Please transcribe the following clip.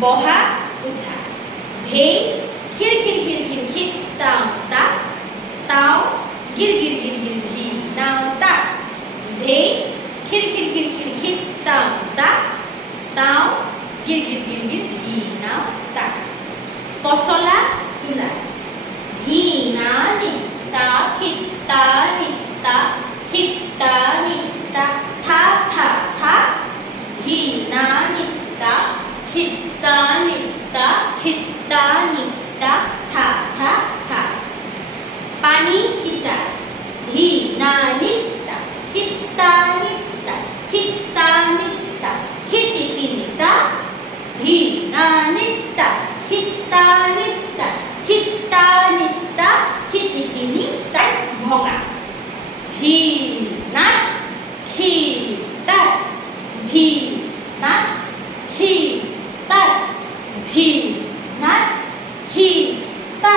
বহা উঠা ধেই খিৰ খিৰ খিৰ খিৰ খিৰ তাও তা তাও গিৰ গিৰ গিৰ গিৰ ঘি নাও তা ধেই খিৰ খিৰ খিৰ খিৰ খিৰ তাও তা তাও গিৰ গিৰ গিৰ গিৰ ঘি নাও তা পচলা তুলা ঘি না নি তা খিতা নি তা খিতা নি তা থা থা থা ঘি না নি তা খিতা নি তা খিতা নি তা থা থা থা পানি খিসা ঘি না নি তা খিতা নি তা খিতা নি তা খিতি নি তা ঘি না নি তা খিতা নি তা খিতা নি তা খিতি নি তা ভঙা ঘি না খি তা ঘি না খি তা ঘি না খি তা